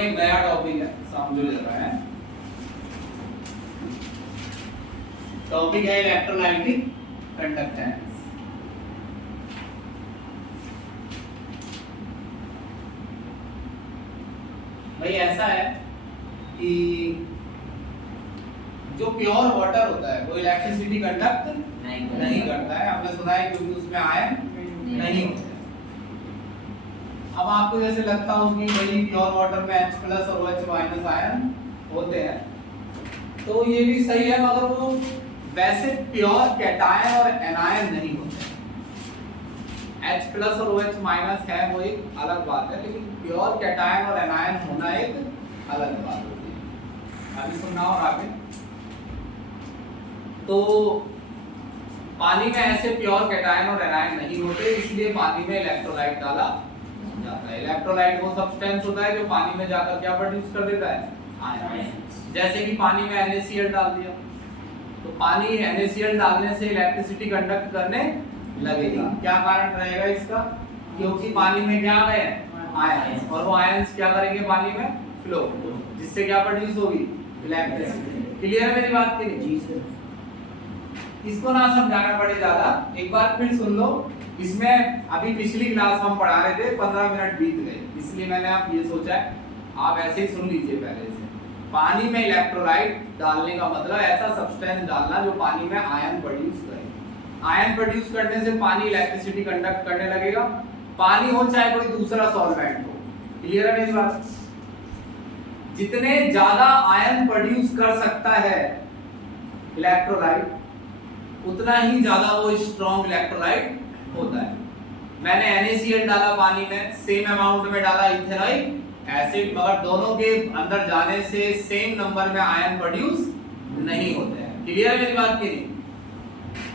एक नया टॉपिक है, समझो जरा है। टॉपिक है इलेक्ट्रोलाइटिक कंडक्टेंस। भाई ऐसा है कि जो प्योर वाटर होता है वो इलेक्ट्रिसिटी कंडक्ट नहीं करता है, आपने सुना है, क्योंकि उसमें आयन नहीं होते। अब आपको जैसे लगता हो कि भाई प्योर वाटर में H प्लस और OH माइनस आयन होते हैं, तो ये भी सही है, मगर वो वैसे प्योर कैटायन और एनायन नहीं होते। H प्लस और OH माइनस है वो एक अलग बात है, लेकिन प्योर कैटायन और एनायन होना एक अलग बात होती है। अभी सुनना और आगे तो पानी में ऐसे प्योर कैटायन और एनायन नहीं होते, इसलिए पानी में इलेक्ट्रोलाइट डाला जाता है। इलेक्ट्रोलाइट वो सब्सटेंस होता है जो पानी में जाकर क्या प्रोड्यूस कर देता है, आयन। जैसे कि पानी में NaCl डाल दिया, तो पानी NaCl डालने से इलेक्ट्रिसिटी कंडक्ट करने लगेगा। क्या कारण रहेगा इसका? क्योंकि पानी में क्या है, आयन, और वो आयंस क्या करेंगे पानी में, फ्लो, जिससे क्या प्रोड्यूस होगी, इलेक्ट्रिसिटी। क्लियर है मेरी बात की? जी सर। इसको ना समझाना पड़े ज्यादा, एक बार फिर सुन लो। इसमें अभी पिछली क्लास हम पढ़ा रहे थे, 15 मिनट बीत गए, इसलिए मैंने आप ये सोचा है आप ऐसे ही सुन लीजिए पहले से। पानी में इलेक्ट्रोलाइट डालने का मतलब ऐसा सब्सटेंस डालना जो पानी में आयन प्रोड्यूस करे। आयन प्रोड्यूस करने से पानी इलेक्ट्रिसिटी कंडक्ट करने लगेगा, पानी हो चाहे कोई दूसरा सॉल्वेंट हो। क्लियर है मेरी बात? जितने ज्यादा आयन प्रोड्यूस कर सकता है इलेक्ट्रोलाइट, उतना ही ज्यादा वो स्ट्रॉन्ग इलेक्ट्रोलाइट होता है। मैंने NaCl डाला पानी में, सेम अमाउंट में डाला इथेनॉइक एसिड, मगर दोनों के अंदर जाने से सेम नंबर में आयन प्रोड्यूस नहीं होते हैं। क्लियर है मेरी बात की नहीं?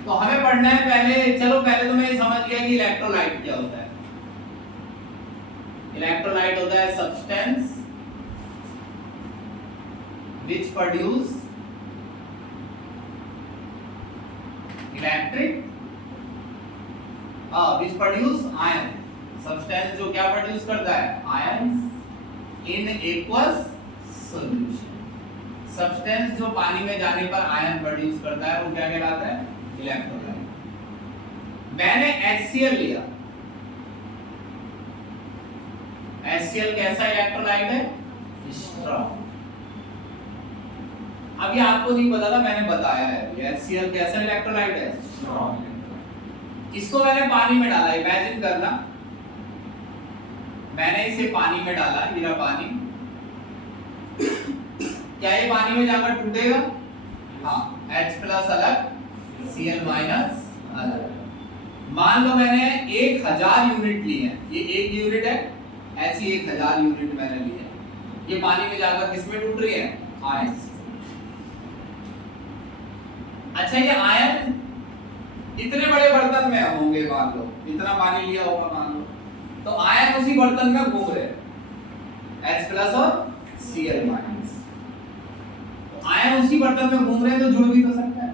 तो हमें पढ़ना है पहले, चलो पहले तो मैं समझ गया कि इलेक्ट्रोलाइट क्या होता है। इलेक्ट्रोलाइट होता है substance which produce electric which produce ion, substance जो क्या प्रोड्यूस करता है, ions in aqueous solution। Substance जो पानी में जाने पर आयन प्रोड्यूस करता है वो क्या कहलाता है, इलेक्ट्रोलाइट। मैंने HCl लिया, HCl कैसा इलेक्ट्रोलाइट है, स्ट्रॉन्ग। अभी आपको नहीं पता था, मैंने बताया है HCl कैसा इलेक्ट्रोलाइट है, स्ट्रॉन्ग। इसको मैंने पानी में डाला, इमेजिन करना मैंने इसे पानी में डाला, मेरा पानी, क्या ये पानी में जाकर टूटेगा? हाँ, H प्लस अलग, Cl माइनस अलग। मान लो मैंने 1000 यूनिट ली है, ये 1 यूनिट है, ऐसी 1000 यूनिट मैंने ली है, ये पानी में जाकर किसमें टूट रही है, आयन। अच्छा, ये आयन इतने बड़े बर्तन में होंगे, मान लो इतना पानी लिया होगा मान लो, तो आयन उसी बर्तन में घूम रहे हैं, H प्लस और Cl माइनस। तो आयन उसी बर्तन में घूम रहे हैं तो जुड़ भी तो सकता है,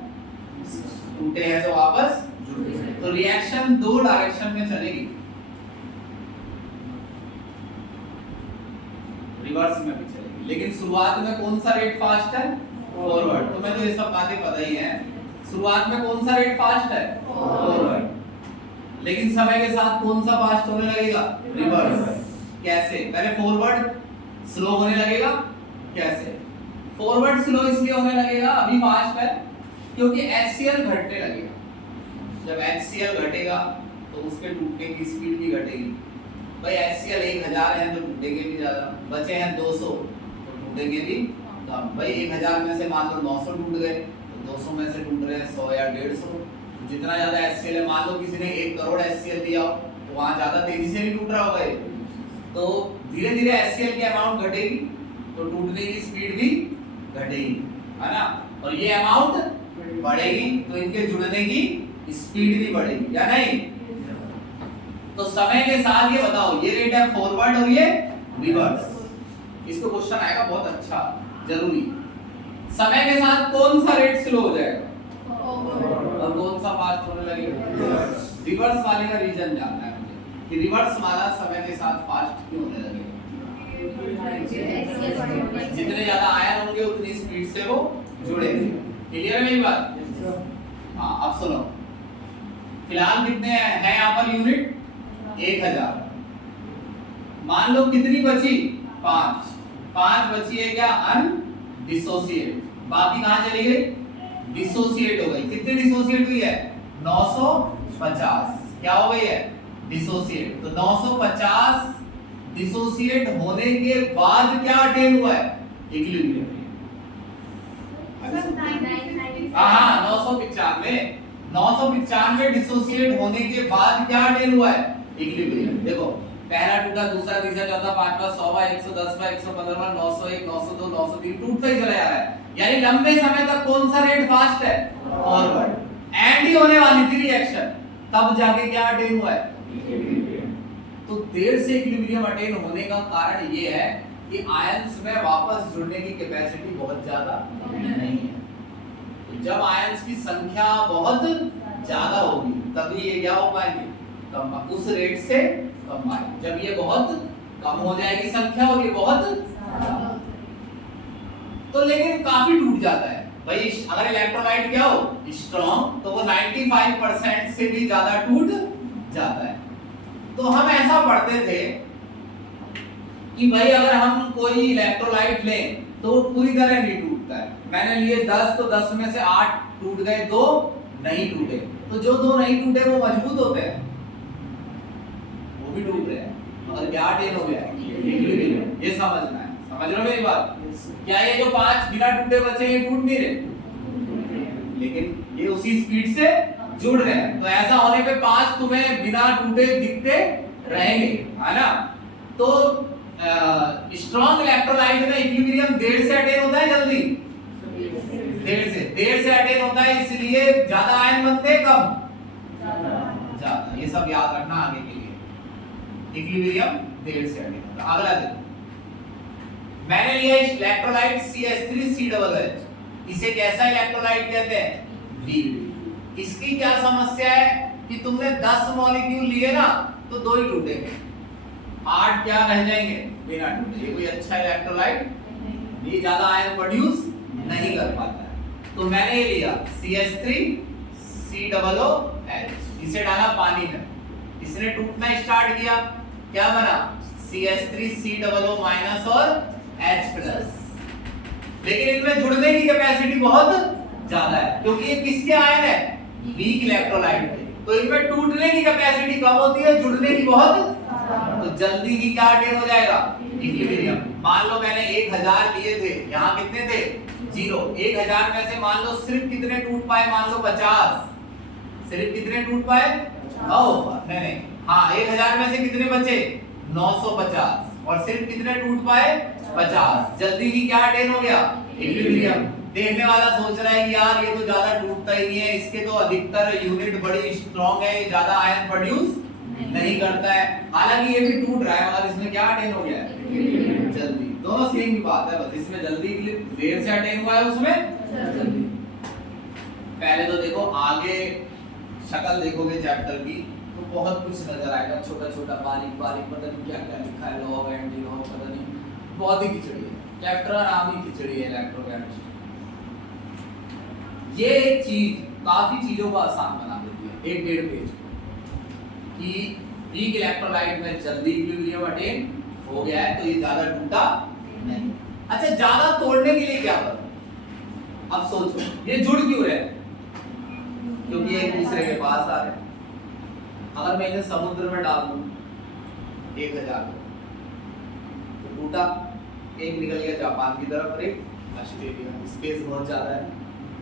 टूटे हैं तो वापस जुड़ भी सकते। तो रिएक्शन 2 डायरेक्शन में चलेगी, रिवर्स में भी चलेगी, लेकिन शुरुआत में कौन सा रेट फास्ट है, फॉरवर्ड। तुम्हें तो ये सब बातें पता ही है, शुरुआत में कौन सा रेट फास्ट है, फॉरवर्ड, लेकिन समय के साथ कौन सा फास्ट होने लगेगा, रिवर्स। कैसे? पहले फॉरवर्ड स्लो होने लगेगा, कैसे? फॉरवर्ड स्लो इसलिए होने लगेगा, अभी फास्ट है क्योंकि HCl घटने लगेगा। जब HCl घटेगा तो उसके टूटने की स्पीड भी घटेगी। भाई HCl 1000 है तो टूटेंगे भी ज्यादा, बचे हैं 200 तो टूटेंगे भी कम। भाई 1000 में से मान लो 900 टूट गए, 200 में से टूट रहे हैं 100 या 150। जितना ज्यादा HCl है, मान लो किसी ने 1 करोड़ HCl दिया हो तो वहां ज्यादा तेजी से भी टूट रहा होगा ये, तो धीरे धीरे HCl की अमाउंट घटेगी तो टूटने की स्पीड भी घटेगी, है ना। और ये अमाउंट बढ़ेगी तो इनके जुड़ने की स्पीड भी बढ़ेगी, या नहीं? तो समय के साथ ये बताओ, ये रेट है फॉरवर्ड और ये रिवर्स। इसको क्वेश्चन आएगा बहुत अच्छा, जरूरी। समय के साथ कौन सा रेट स्लो हो जाएगा और कौन सा फास्ट होने लगेगा, रिवर्स वाले का रीजन जानना है मुझे कि रिवर्स वाला समय के साथ फास्ट क्यों होने लगेगा। जितने ज्यादा आयन होंगे उतनी स्पीड से वो जुड़ेंगे। क्लियर है मेरी बात? हाँ, अब सुनो, फिलहाल कितने हैं यहाँ पर यूनिट? 1000। मान लो कितनी बची? 5 बची है क्या? अनडिसोसिएट। बाकी कहाँ चली गई? डिसोसिएट हो गई। कितनी डिसोसिएट हुई है? 950। क्या हो गई है? डिसोसिएट। तो 950 डिसोसिएट होने के बाद क्या अटेन हुआ है? इक्विलिब्रियम। हाँ, 995 डिसोसिएट होने के बाद क्या अटेन हुआ है? इक्विलिब्रियम। देखो, पहला टूटा, दूसरा, तीसरा, चौथा, पांचवा, 100वां, 110वां, 115वां, 901, 902, 903 टूटता ही चला जा रहा है। यानी लंबे समय तक कौन सा रेट फास्ट है? फॉरवर्ड। एंड ही होने वाली थी रिएक्शन, तब जाके क्या अटेन हुआ है? इक्विलिब्रियम। तो देर से इक्विलिब्रियम अटेन होने का कारण ये है कि आयंस में वापस जुड़ने की कैपेसिटी बहुत ज्यादा नहीं है। तो जब आयंस की संख्या बहुत ज्यादा होगी तभी ये क्या हो पाएंगे? कम, उस रेट से कम आए। जब ये बहुत कम हो जाएगी संख्या और ये बहुत तो लेकिन काफी टूट जाता है भाई। अगर इलेक्ट्रोलाइट क्या हो? स्ट्रॉन्ग, तो वो 95% से भी ज्यादा टूट जाता है। तो हम ऐसा पढ़ते थे कि भाई अगर हम कोई इलेक्ट्रोलाइट लें तो पूरी तरह नहीं टूटता है। मैंने लिए 10, तो 10 में से 8 टूट गए, 2 नहीं टूटे। तो जो 2 नहीं टूटे वो मजबूत होते हैं, वो भी टूट रहे हैं, मगर क्या अटेन हो गया? इक्विलिब्रियम। ये समझना है। समझ रहे हो मेरी बात? क्या ये जो 5 बिना टूटे बचे ये टूट नहीं रहे, लेकिन ये उसी स्पीड से जुड़ रहे हैं। तो ऐसा होने पे 5 तुम्हें बिना टूटे दिखते रहेंगे, है ना? तो स्ट्रॉन्ग इलेक्ट्रोलाइट में इक्विलिब्रियम देर से अटेन होता है, जल्दी? देर से अटेन होता है, इसलिए ज्यादा आयन बनते हैं। कब? ज्यादा। ये सब याद रखना आगे के लिए। इक्विलिब्रियम देर से अटेन होता है। अगला देखो, मैंने लिया इलेक्ट्रोलाइट CH3COOH। इसे कैसा इलेक्ट्रोलाइट कहते हैं? वीक। इसकी क्या समस्या है कि तुमने 10 मॉलिक्यूल लिए ना तो 2 ही टूटेंगे, 8 क्या रह जाएंगे? बिना टूटे। ये कोई अच्छा इलेक्ट्रोलाइट, ये ज्यादा आयन प्रोड्यूस नहीं कर पाता है। तो मैंने ये लिया CH3COOH, इसे डाला पानी में, इसने टूटना स्टार्ट किया, क्या बना? CH3COO- और H+। लेकिन इनमें जुड़ने की कैपेसिटी बहुत ज्यादा है, क्योंकि ये किसके आयन है? वीक इलेक्ट्रोलाइट के। तो इनमें टूटने की कैपेसिटी कम होती है, जुड़ने की बहुत, तो जल्दी ही क्या अटेन हो जाएगा? इक्विलिब्रियम। मान लो मैंने 1000 लिए थे, यहाँ कितने थे? 0। 1000 में से मान लो सिर्फ कितने टूट पाए? मान लो 50। सिर्फ कितने टूट पाए? नहीं, हाँ, 1000 में से कितने बचे? 950। और सिर्फ कितने टूट पाए? 50। जल्दी ही क्या अटेन हो गया? इक्विलिब्रियम। देखने वाला सोच रहा है कि यार ये तो ज्यादा टूटता ही नहीं है, इसके तो अधिकतर यूनिट बड़ी स्ट्रॉन्ग है, ये ज्यादा आयन प्रोड्यूस नहीं करता है। हालांकि ये भी टूट रहा है, मगर इसमें क्या अटेन हो गया है? जल्दी। दोनों सेम ही बात है, बस इसमें जल्दी के लिए देर से अटेन हुआ है, उसमें जल्दी। पहले तो देखो, आगे शक्ल देखोगे चैप्टर की तो बहुत कुछ नजर आएगा, छोटा छोटा बारीक बारीक, पता नहीं क्या क्या लिखा है, लॉग एंड लॉग, पता नहीं, बहुत ही खिचड़ी है। चैप्टर का नाम ही खिचड़ी है, इलेक्ट्रोकेमिस्ट्री। ये एक चीज काफी चीजों को आसान बना देती है, 1-1.5 पेज कि वीक इलेक्ट्रोलाइट में जल्दी इक्विलिब्रियम अटेन हो गया है, तो ये ज्यादा टूटा नहीं। अच्छा, ज्यादा तोड़ने के लिए क्या करो? अब सोचो, ये जुड़ क्यों रहे? क्योंकि एक दूसरे के पास आ रहे। अगर मैं इन्हें समुद्र में डाल दूं 1000 तो टूटा, एक निकल गया जापान की तरफ, एक ऑस्ट्रेलिया, स्पेस बहुत ज्यादा है,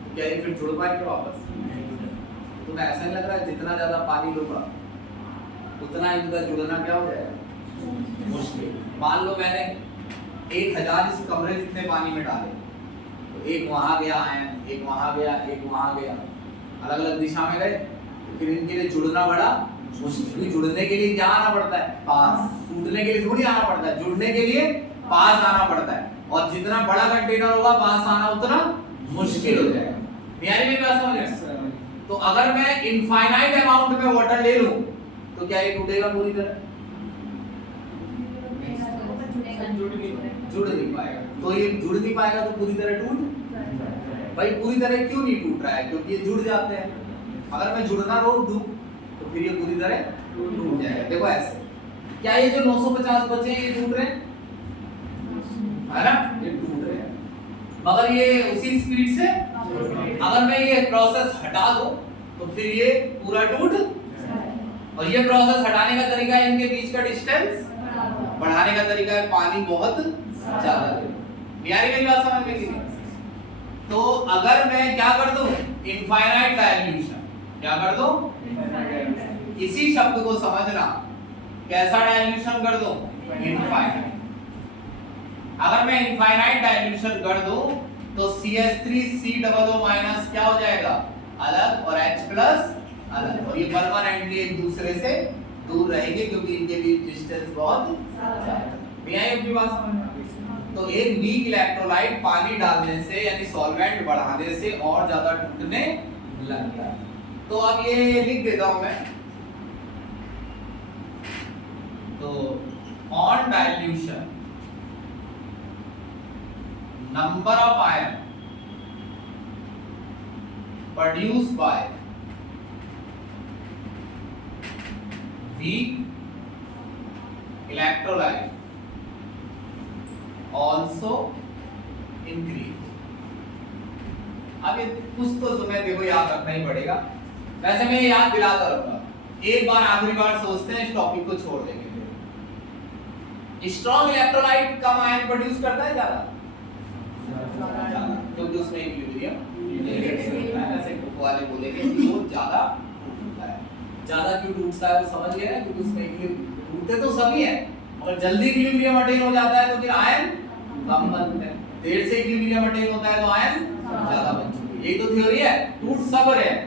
तो क्या ये फिर जुड़ पाएंगे वापस? तुम्हें ऐसा नहीं लग रहा है जितना ज्यादा पानी लूंगा उतना इनका जुड़ना क्या हो जाएगा? मुश्किल। मान लो मैंने 1000 इस कमरे जितने पानी में डाले, तो एक वहां गया आयन, एक वहां गया, एक वहां गया, अलग अलग दिशा में गए, तो फिर इनके लिए जुड़ना बड़ा मुश्किल। जुड़ने के लिए क्या आना पड़ता है? पास। टूटने के लिए थोड़ी आना पड़ता है, जुड़ने के लिए पास आना पड़ता है। और जितना बड़ा कंटेनर होगा पास आना उतना मुश्किल हो जाएगा। यानी मेरी बात समझ रहे? तो अगर मैं इनफाइनाइट अमाउंट में वाटर ले लूं तो क्या ये टूटेगा पूरी तरह? जुड़ नहीं पाएगा। तो ये जुड़ नहीं पाएगा तो पूरी तरह टूट, भाई पूरी तरह क्यों नहीं टूट रहा है? क्योंकि ये जुड़ जाते हैं। अगर मैं जुड़ना रोक दूं तो फिर ये पूरी तरह टूट जाएगा। देखो ऐसे, क्या ये जो 950 बचे हैं ये टूट रहे हैं, है ना? ये टूट रहे हैं, मगर ये उसी स्पीड से, अगर मैं ये प्रोसेस हटा दूं तो फिर ये पूरा टूट, और ये प्रोसेस हटाने का तरीका है इनके बीच का डिस्टेंस बढ़ाने का तरीका है पानी बहुत ज्यादा दे। यानी मेरी बात समझ में नहीं? तो अगर मैं क्या कर दूं, इनफाइनाइट डाइल्यूशन, क्या कर दूं, इसी शब्द को समझना, कैसा डाइल्यूशन कर दूं, इनफाइनाइट। अगर मैं इनफाइनाइट डाइल्यूशन कर दूं तो CH3COO- क्या हो जाएगा, अलग, और H प्लस अलग, और ये परमानेंटली एक दूसरे से दूर रहेंगे क्योंकि इनके बीच डिस्टेंस बहुत ज्यादा है। आपकी बात समझ में? तो एक वीक इलेक्ट्रोलाइट पानी डालने से यानी सॉल्वेंट बढ़ाने से और ज्यादा टूटने लगता है। तो अब ये लिख देता हूं मैं, तो on dilution number of ion produced by weak electrolyte also increase। अब ये कुछ तो तुम्हें देखो याद रखना ही पड़ेगा, वैसे मैं याद दिलाता रहूंगा, एक बार आखिरी बार सोचते हैं, इस टॉपिक को छोड़ देंगे। फिर स्ट्रॉन्ग इलेक्ट्रोलाइट कम आयन प्रोड्यूस करता है ज्यादा, क्योंकि उसमें इक्विलिब्रियम ऐसे वाले बोलेंगे कि वो ज्यादा टूटता है। ज्यादा क्यों टूटता है वो समझ गए ना, क्योंकि उसमें टूटते तो सभी हैं, अगर जल्दी इक्विलिब्रियम अटेन हो जाता है तो फिर आयन कम बनते हैं, देर से इक्विलिब्रियम अटेन होता है तो आयन ज्यादा बन चुके हैं। यही तो थ्योरी है, टूट सब रहे हैं।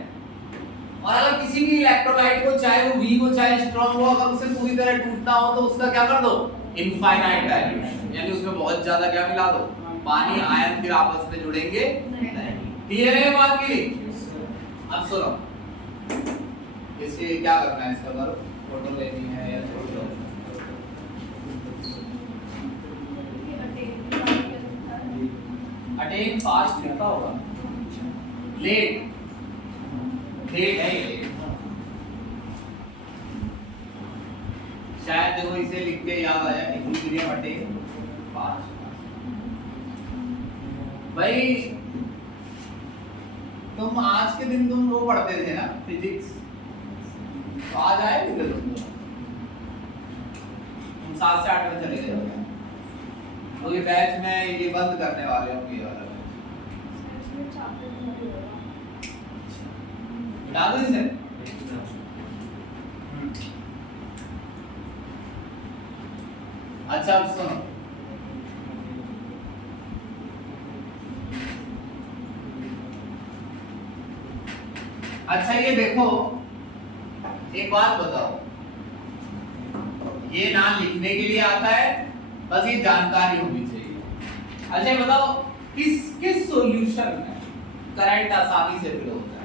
और अगर किसी भी इलेक्ट्रोलाइट को, चाहे वो वीक हो चाहे स्ट्रांग हो, अगर उसे पूरी तरह टूटना हो तो उसका क्या कर दो, इनफाइनाइट डाइल्यूशन, यानी उसमें बहुत ज्यादा क्या मिला दो, पानी, आयन, फिर आपस में जुड़ेंगे नहीं। क्लियर है बात की? अब सुनो, इससे क्या करना है, इसका करो, फोटो लेनी है या छोड़ दो। अटेन फास्ट लिखा होगा, लेट लेट है ये, शायद देखो इसे लिख के याद आया, इक्विलिब्रियम अटेन फास्ट। भाई तुम आज के दिन तुम वो पढ़ते थे ना फिजिक्स, तो आज आए नहीं थे तुम 7 से 8 में चले गए, तो ये बैच में ये बंद करने वाले होंगे ये वाला बता दो इसे। अच्छा अब सुनो, अच्छा ये देखो, एक बात बताओ, ये ना लिखने के लिए आता है, बस ये जानकारी होनी चाहिए। अच्छा ये बताओ, किस सॉल्यूशन में करंट आसानी से फ्लो होता है?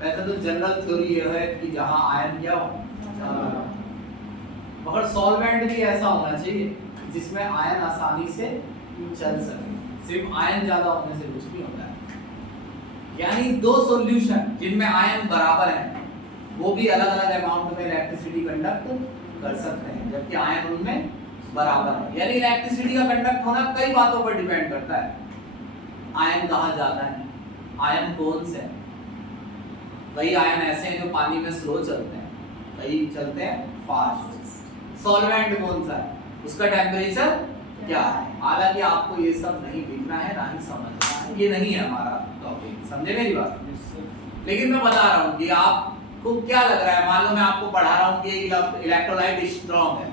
वैसे तो जनरल थ्योरी ये है कि जहां आयन क्या हो, मगर सॉल्वेंट भी ऐसा होना चाहिए जिसमें आयन आसानी से चल सके। सिर्फ आयन ज्यादा होने से कुछ नहीं होता है, यानी दो सॉल्यूशन जिनमें आयन बराबर हैं वो भी अलग अलग अमाउंट में इलेक्ट्रिसिटी कंडक्ट कर सकते हैं, जबकि आयन उनमें बराबर है। यानी इलेक्ट्रिसिटी का कंडक्ट होना कई बातों पर डिपेंड करता है। आयन कहाँ जाता है, आयन कौन से हैं, कई आयन ऐसे हैं जो पानी में स्लो चलते हैं, कई चलते हैं फास्ट। सॉल्वेंट कौन सा है, उसका टेम्परेचर क्या है। हालांकि आपको ये सब नहीं लिखना है, ना ही समझना है, ये नहीं है हमारा टॉपिक, समझे मेरी बात? लेकिन मैं बता रहा हूँ कि आपको क्या लग रहा है, मान लो मैं आपको पढ़ा रहा हूँ कि इलेक्ट्रोलाइट स्ट्रॉन्ग है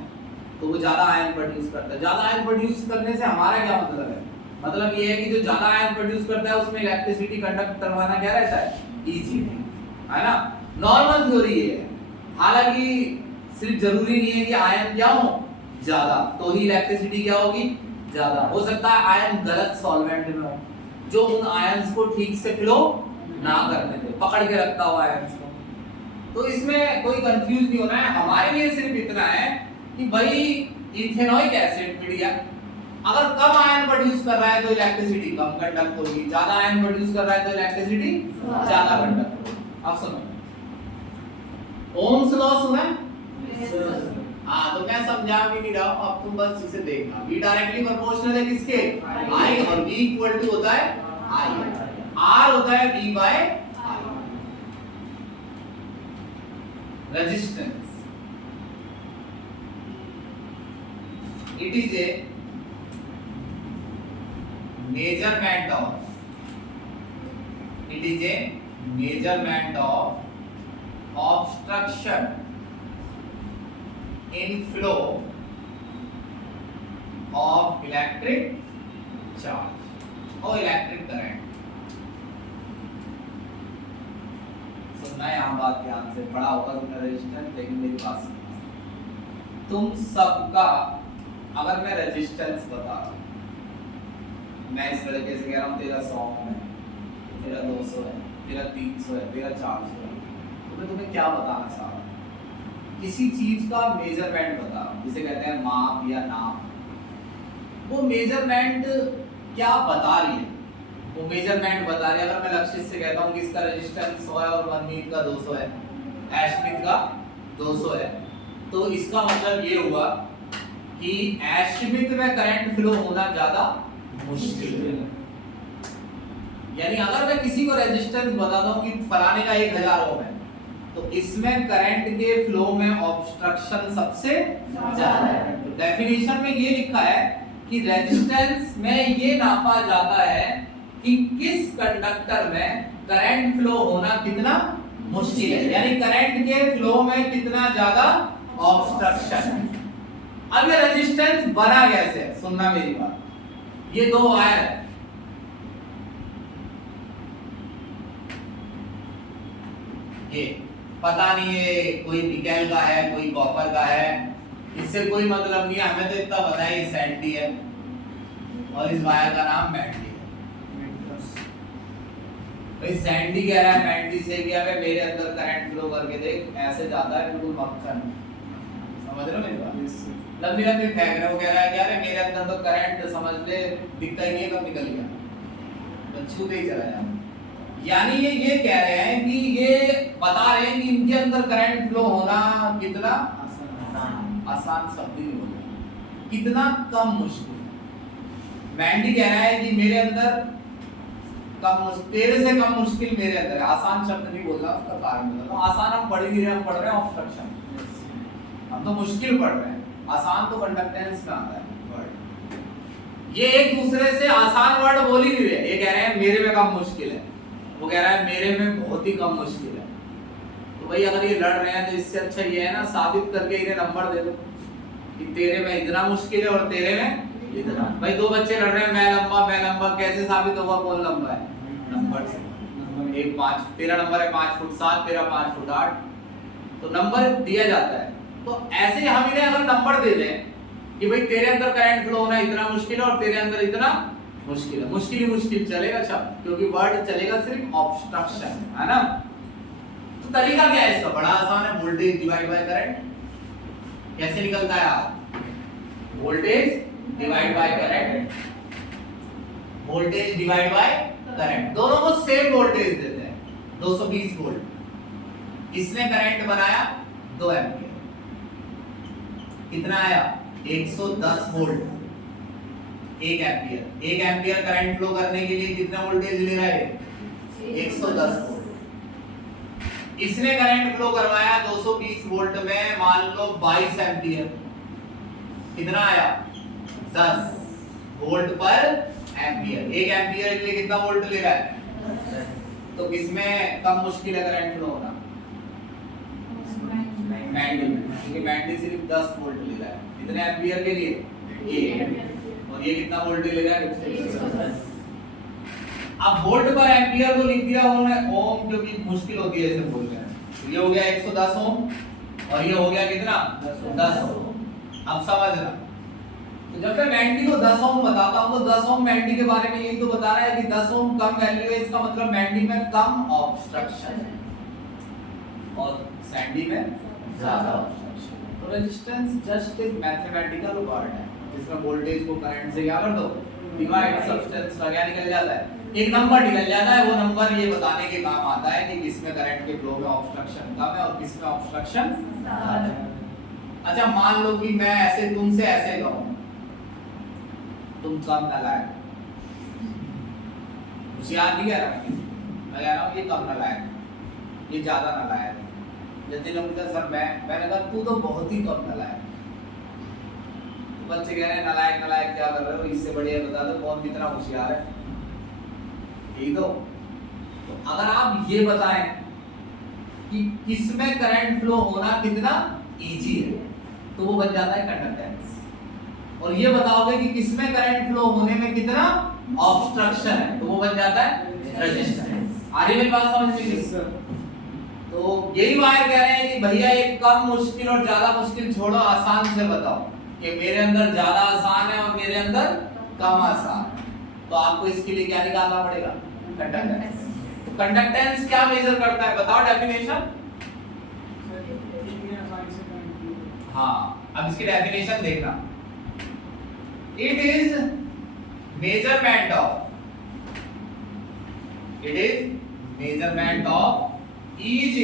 तो वो ज्यादा आयन प्रोड्यूस करता है। ज्यादा आयन प्रोड्यूस करने से हमारा क्या मतलब है? मतलब ये है कि जो ज्यादा आयन प्रोड्यूस करता है उसमें इलेक्ट्रिसिटी कंडक्ट करवाना क्या रहता है, इजी है ना। नॉर्मल थ्योरी ये है। हालांकि सिर्फ जरूरी नहीं है कि आयन क्या हो ज्यादा तो ही इलेक्ट्रिसिटी क्या होगी ज्यादा। हो सकता है आयन गलत सॉल्वेंट में हो जो उन आयंस को ठीक से फ्लो ना करने दे, पकड़ के रखता हो आयंस को। तो इसमें कोई कंफ्यूज नहीं होना है। हमारे लिए सिर्फ इतना है कि भाई इथेनॉइक एसिड मीडिया अगर कम आयन प्रोड्यूस कर रहा है तो इलेक्ट्रिसिटी कम कंडक्ट होगी, ज्यादा आयन प्रोड्यूस कर रहा है तो इलेक्ट्रिसिटी ज्यादा कंडक्ट होगी। अब सुनो, ओम्स लॉ सुना है? हाँ, तो मैं समझा भी नहीं रहा हूं, अब तुम बस इसे देखना। V डायरेक्टली प्रोपोर्शनल है किसके? I, और V इक्वल टू होता है I, R होता है V by I। Resistance, it is a measurement of obstruction in flow of electric charge or electric current। सुनना यहाँ बात ध्यान से, पढ़ा होगा तुमने रेजिस्टेंस, लेकिन मेरी बात सुनो। तुम सबका अगर मैं रेजिस्टेंस बता रहा हूँ, मैं इस तरीके से कह रहा हूँ तेरा 100 है, तेरा 200 है, तेरा 300 है, तेरा 400 है, तो मैं तुम्हें क्या बताना चाह रहा हूँ? किसी चीज का मेजरमेंट बता रहा हूँ, जिसे कहते हैं माप या नाप। वो मेजरमेंट क्या बता रही है? वो मेजरमेंट बता रही है, अगर मैं लक्षित से कहता हूँ कि इसका रेजिस्टेंस 100 है और 1 मीटर का 200 है, एशमिथ का 200 है, तो इसका मतलब ये हुआ कि एशमिथ में करंट फ्लो होना ज्यादा मुश्किल है। यानी अगर मैं किसी को रेजिस्टेंस बताता हूं कि फलाने का 1000 ओम है, तो इसमें करंट के फ्लो में ऑब्स्ट्रक्शन सबसे ज्यादा है। तो डेफिनेशन में ये लिखा है कि रेजिस्टेंस में ये नापा जाता है कि किस कंडक्टर में करंट फ्लो होना कितना मुश्किल है, यानी करंट के फ्लो में कितना ज्यादा ऑब्स्ट्रक्शन है। अब ये रेजिस्टेंस बना कैसे है? सुनना मेरी बात। ये दो वायर है, ये पता नहीं है कोई निकेल का है कोई कॉपर का है, इससे कोई मतलब नहीं है, हमें तो इतना पता है ये सैंडी है और इस वायर का नाम मैंडी है। भाई सैंडी कह रहा है मैंडी से कि अबे मेरे अंदर करंट फ्लो करके देख, ऐसे जाता है बिल्कुल मक्खन। समझ रहे हो मेरी बात? लंबी लंबी फेंक रहे, वो कह रहा है कि अरे मेरे अंदर तो करंट समझ ले दिखता ही नहीं, कब निकल गया, तो छूते ही चला जाए। यानी ये कह रहे हैं कि ये बता रहे हैं कि इनके अंदर करंट फ्लो होना कितना आसान शब्द नहीं बोल, कितना कम मुश्किल है। मैंडी कह रहा है कि मेरे अंदर तेरे से कम मुश्किल मेरे अंदर है। आसान शब्द नहीं बोल रहा, उसका कारण बता रहा हूं। आसान हम पढ़ ही नहीं रहे, हम पढ़ रहे हैं ऑब्स्ट्रक्शन, हम तो मुश्किल पढ़ रहे हैं। आसान तो कंडक्टेंस में आता है वर्ड। ये एक दूसरे से आसान वर्ड बोल ही नहीं रहे, ये कह रहे हैं मेरे में कम मुश्किल है, वो कह रहा है मेरे में बहुत ही कम मुश्किल है। तो भाई अगर ये लड़ रहे हैं तो इससे अच्छा ये है ना, साबित करके इन्हें नंबर दे दो कि तेरे में इतना मुश्किल है और तेरे में इतना। भाई दो बच्चे लड़ रहे हैं, मैं लंबा, कैसे साबित होगा कौन लंबा है? नंबर से। एक 5, तेरा नंबर है 5 फुट 7, तेरा 5 फुट 8, तो नंबर दिया जाता है। तो ऐसे हम इन्हें अगर नंबर दे दें कि भाई तेरे अंदर करंट फ्लो होना इतना मुश्किल है और तेरे अंदर इतना मुश्किल है, मुश्किल ही मुश्किल चलेगा शब्द, क्योंकि वर्ड चलेगा सिर्फ ऑब्स्ट्रक्शन, है ना। तो तरीका क्या है इसका? बड़ा आसान है, वोल्टेज डिवाइड बाय करंट। कैसे निकलता है आप? Voltage divide by current, voltage divide by current, दोनों को सेम वोल्टेज देते हैं 220 वोल्ट। इसने करंट बनाया 2 एम्पीयर, कितना आया? 110 वोल्ट। 1 एम्पीयर करंट फ्लो करने के लिए कितना वोल्टेज ले रहा है? 110 वोल्ट। इसने करंट फ्लो करवाया 220 वोल्ट में, मान लो 22 एम्पीयर, कितना आया? 10 वोल्ट पर एम्पीयर। 1 एम्पीयर के लिए कितना वोल्ट ले रहा है? तो किसमें कम मुश्किल है करंट फ्लो होना? मैंडी में, क्योंकि मैंडी सिर्फ 10 वोल्ट ले रहा है। कितने एम्पीयर के लिए? ये, और ये कितना वोल्ट ले रहा है? 110। अब वोल्ट पर एम्पीयर को लिख दिया उन्होंने ओम, क्योंकि मुश्किल होती है ऐसे बोल रहे हैं। ये हो गया 110 ओम और ये हो गया कितना? 10 ओम। अब समझना, तो जब मैं मैंडी को 10 ओम बताता हूं तो 10 ओम मैंडी के बारे में यही तो बता रहा है कि 10 ओम कम वैल्यू है, इसका मतलब मैंडी में कम ऑब्स्ट्रक्शन है और सैंडी में ज्यादा ऑब्स्ट्रक्शन। तो तो रेजिस्टेंस जस्ट एक मैथमेटिकल वर्ड है जिसमें वोल्टेज को करंट से क्या कर दो डिवाइड, सब्सटेंस का क्या निकल जाता है, एक नंबर निकल जाता है। वो नंबर ये बताने के काम आता है कि किसमें करंट के फ्लो में ऑब्स्ट्रक्शन कम है और किसमें ऑब्स्ट्रक्शन ज्यादा है। अच्छा मान लो कि मैं ऐसे तुमसे ऐसे कहूं तुम कम नालायक, होशियार नहीं कह रहा मैं कह रहा हूं ये कम नालायक, ये ज्यादा नालायक है। जतिन ने पूछा सर मैंने कहा तू तो बहुत ही कम नालायक। तो बच्चे कह रहे हैं नालायक नालायक क्या कर रहे हो, इससे बढ़िया बता दो कौन कितना होशियार है। ठीक हो, तो अगर आप ये बताएं कि किसमें करंट फ्लो होना कितना इजी है तो वो बन जाता है कंडक्टेंस, और ये बताओगे कि किसमें करंट फ्लो होने में कितना ऑब्स्ट्रक्शन है तो वो बन जाता है रेजिस्टेंस। आ रही मेरी बात समझ में? तो यही वायर कह रहे हैं कि भैया ये कम मुश्किल और ज्यादा मुश्किल छोड़ो, आसान से बताओ कि मेरे अंदर ज्यादा आसान है और मेरे अंदर कम आसान है। तो आपको इसके लिए क्या निकालना पड़ेगा, कंडक्टेंस। तो कंडक्टेंस क्या मेजर करता है बताओ डेफिनेशन। हाँ अब इसकी डेफिनेशन देखना, it is measurement of each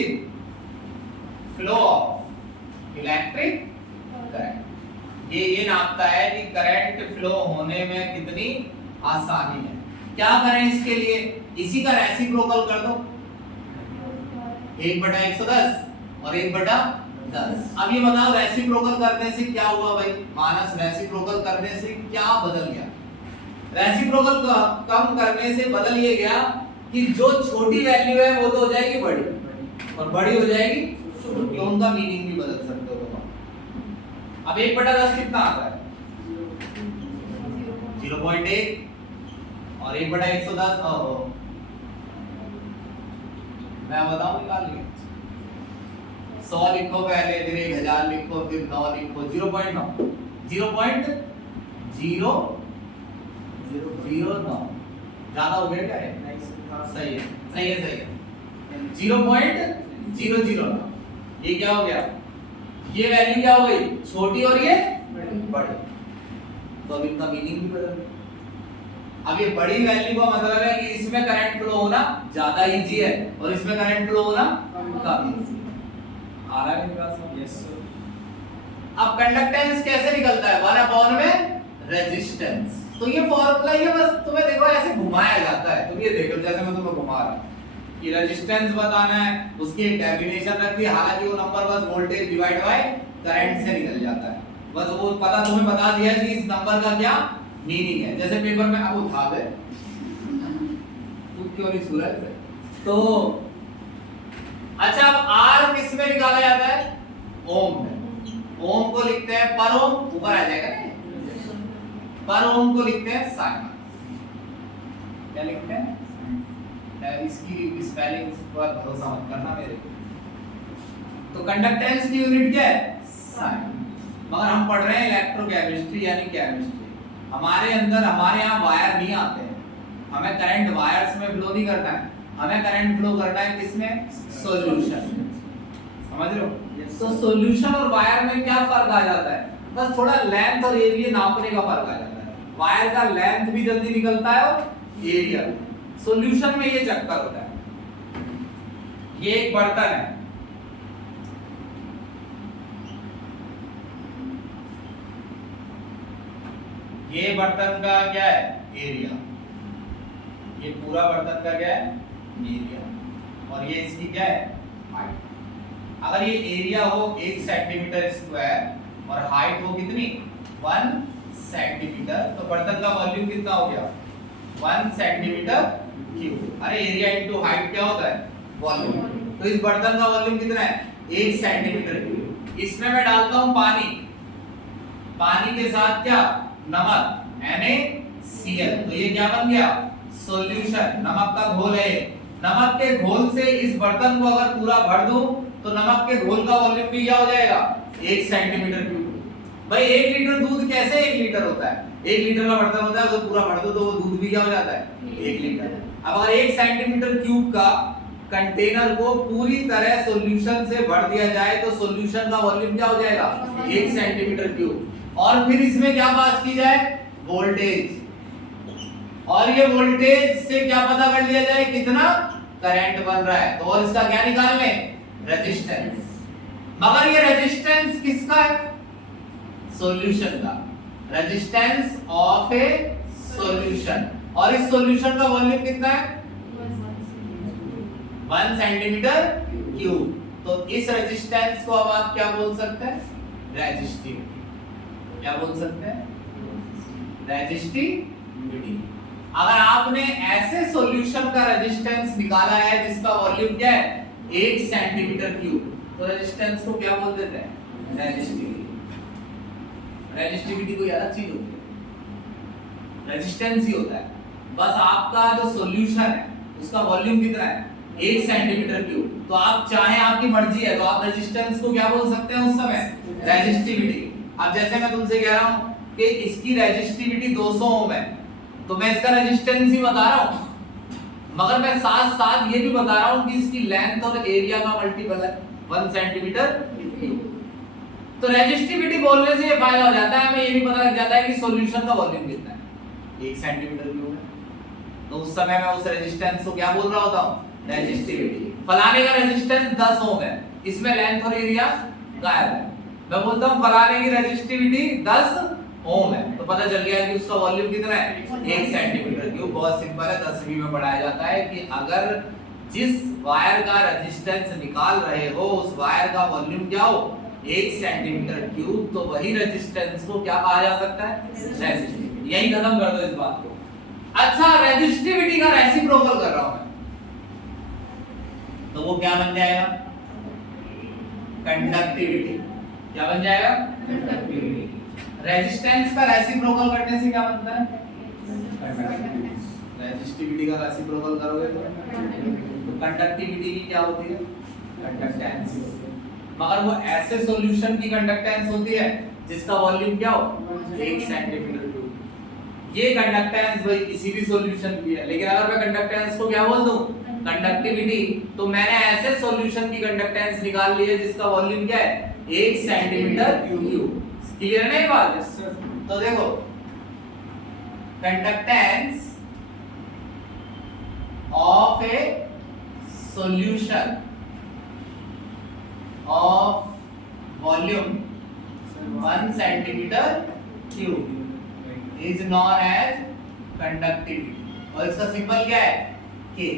flow of electric current। ये नापता है कि करंट फ्लो होने में कितनी आसानी है। क्या करें इसके लिए, इसी का रेसिप्रोकल कर दो, 1/110 और 1/10। अब ये बताओ रेसिप्रोकल करने से क्या हुआ भाई मानस, रेसिप्रोकल करने से क्या बदल गया। रेसिप्रोकल कम करने से बदल ये गया कि जो छोटी वैल्यू है वो तो हो जाएगी बड़ी और बड़ी हो जाएगी छोटी, तो उनका मीनिंग भी बदल सकते हो तुम। अब 1/10 कितना आता है 0.1 और 1/110 मैं बताऊं निकाल लिया। 100 लिखो पहले, फिर 1000 लिखो, फिर 9 लिखो, 0.9 0.009 ज्यादा हो गया क्या है? सही है 0.009। ये क्या हो गया, ये वैल्यू क्या हो गई छोटी और ये बड़ी, तो अब इनका मीनिंग भी बदल गया। अब ये बड़ी वैल्यू का मतलब है कि इसमें करंट फ्लो होना ज्यादा इजी है और इसमें करंट फ्लो होना कम इजी। आ रहा है मेरी बात समझ? Yes sir. अब कंडक्टेंस कैसे निकलता है 1 में रेजिस्टेंस। तो ये फॉर्मूला ये बस तुम्हें देखो ऐसे घुमाया जाता है, तुम ये देखो जैसे मैं तुम्हें घुमा रहा हूं कि रेजिस्टेंस बताना है, उसकी एक डेफिनेशन रख दी, हालांकि वो number bus voltage divide by current से निकल जाता है, बस वो पता तुम्हें बता दिया कि इस नंबर का क्या मीनिंग है। जैसे पेपर में अब उठा दे तू क्यों नहीं सुन रहा है। तो अच्छा अब आर किस में निकाला जाता है, ओम में। ओम को लिखते हैं पर ओम, ऊपर आ जाएगा ना, पर ओम को लिखते हैं साइन। क्या लिखते हैं, इसकी स्पेलिंग पर भरोसा मत करना मेरे को। तो कंडक्टेंस की यूनिट क्या है साइन। मगर हम पढ़ रहे हैं इलेक्ट्रोकेमिस्ट्री यानी केमिस्ट्री, हमारे अंदर हमारे यहाँ वायर नहीं आते हैं, हमें करंट वायर्स में फ्लो नहीं करना है, हमें करंट फ्लो करना है किसमें, सॉल्यूशन। समझ रहे हो? तो सॉल्यूशन और वायर में क्या फर्क आ जाता है, बस थोड़ा लेंथ और एरिया नापने का फर्क आ जाता है। वायर का लेंथ भी जल्दी निकलता है और एरिया। सॉल्यूशन में ये चक्कर होता है। ये एक बर्तन है, ये बर्तन का क्या है एरिया, ये पूरा बर्तन का क्या है एरिया, और ये इसकी क्या है हाइट। अगर ये एरिया हो 1 सेंटीमीटर स्क्वायर और हाइट हो कितनी 1 सेंटीमीटर, तो बर्तन का वॉल्यूम कितना हो गया 1 सेंटीमीटर क्यूब। अरे एरिया इनटू हाइट क्या होता है वॉल्यूम, तो इस बर्तन का वॉल्यूम कितना है 1 सेंटीमीटर क्यूब। इसमें मैं डालता हूं पानी, पानी के साथ क्या नमक NaCl, तो ये क्या बन गया सॉल्यूशन, नमक का घोल है। नमक के घोल से इस बर्तन को अगर पूरा भर दूं तो नमक के घोल का वॉल्यूम भी क्या हो जाएगा 1 सेंटीमीटर क्यूब। भाई 1 लीटर दूध कैसे 1 लीटर होता है, 1 लीटर का बर्तन होता है, अगर पूरा भर दो तो वो दूध भी क्या हो जाता है 1 लीटर। अब अगर 1 सेंटीमीटर क्यूब का कंटेनर को पूरी तरह सॉल्यूशन से भर दिया जाए तो सॉल्यूशन का वॉल्यूम क्या हो जाएगा 1 सेंटीमीटर क्यूब। और फिर इसमें क्या पास की जाए वोल्टेज, और ये वोल्टेज से क्या पता कर लिया जाए कितना करंट बन रहा है। तो और इसका क्या निकाल लें रेजिस्टेंस। मगर ये रेजिस्टेंस किसका है सॉल्यूशन का, रेजिस्टेंस ऑफ ए सॉल्यूशन। और इस सॉल्यूशन का वॉल्यूम कितना है 1 सेंटीमीटर क्यूब। तो इस रेजिस्टेंस को अब आप क्या बोल सकते हैं रेजिस्टिविटी। क्या बोल सकते हैं रेजिस्टिविटी। अगर आपने ऐसे सॉल्यूशन का रेजिस्टेंस निकाला है जिसका वॉल्यूम क्या है 1 सेंटीमीटर क्यूब, तो रेजिस्टेंस को क्या बोल देते हैं रेजिस्टिविटी। रेजिस्टिविटी कोई अलग चीज होती है, रेजिस्टेंस ही होता है। बस आपका जो सॉल्यूशन है उसका वॉल्यूम कितना है 1 सेंटीमीटर क्यूब। तो आप चाहे आपकी मर्जी है तो आप रेजिस्टेंस को क्या बोल सकते हैं उस समय रेजिस्टिविटी। अब जैसे मैं तुमसे कह रहा हूं कि इसकी रेजिस्टिविटी 200 ओम है, तो मैं इसका रेजिस्टेंस ही बता रहा हूं, मगर मैं साथ साथ ये भी बता रहा हूं कि इसकी लेंथ और एरिया का मल्टीपल है 1 सेंटीमीटर क्यूब। तो रेजिस्टिविटी बोलने से ये फायदा हो जाता है, हमें ये भी पता लग जाता है कि सॉल्यूशन का वॉल्यूम कितना है 1 सेंटीमीटर क्यूब है। तो उस समय मैं उस रेजिस्टेंस को क्या बोल रहा होता हूं रेजिस्टिविटी। फलाने का रेजिस्टेंस 10 ओम है, इसमें लेंथ और एरिया गायब है, मैं बोलता हूं फलाने की रेजिस्टिविटी 10 ओम है, तो पता चल गया कि उसका वॉल्यूम कितना है 1 सेंटीमीटर क्यूब। बहुत सिंपल है, 10वीं में पढ़ाया जाता है कि अगर जिस वायर का रेजिस्टेंस निकाल रहे हो उस वायर का वॉल्यूम क्या हो 1 सेंटीमीटर क्यूब, तो वही रेजिस्टेंस को क्या कहा जा सकता है रेजिस्टिविटी। यही खत्म कर दो इस बात को। अच्छा रेजिस्टिविटी का रेसिप्रोकल कर रहा हूं मैं, तो वो क्या बन जाएगा कंडक्टिविटी। क्या बन जाएगा कंडक्टिविटी। रेजिस्टेंस का रेसिप्रोकल करने से क्या बनता है रेजिस्टिविटी का रेसिप्रोकल करोगे तो कंडक्टिविटी की क्या होती है कंडक्टेंस। मगर वो ऐसे सॉल्यूशन की कंडक्टेंस होती है जिसका वॉल्यूम क्या हो 1 सेंटीमीटर क्यूब। ये कंडक्टेंस भाई किसी भी सॉल्यूशन की है, लेकिन अगर मैं कंडक्टेंस को क्या बोल दूं कंडक्टिविटी, तो मैंने ऐसे सॉल्यूशन की कंडक्टेंस निकाल ली है जिसका वॉल्यूम क्या है 1 सेंटीमीटर क्यूब। क्लियर है ये बात। तो देखो conductance of a solution of volume 1 centimetre cube is known as conductivity, और इसका सिंबल क्या है K।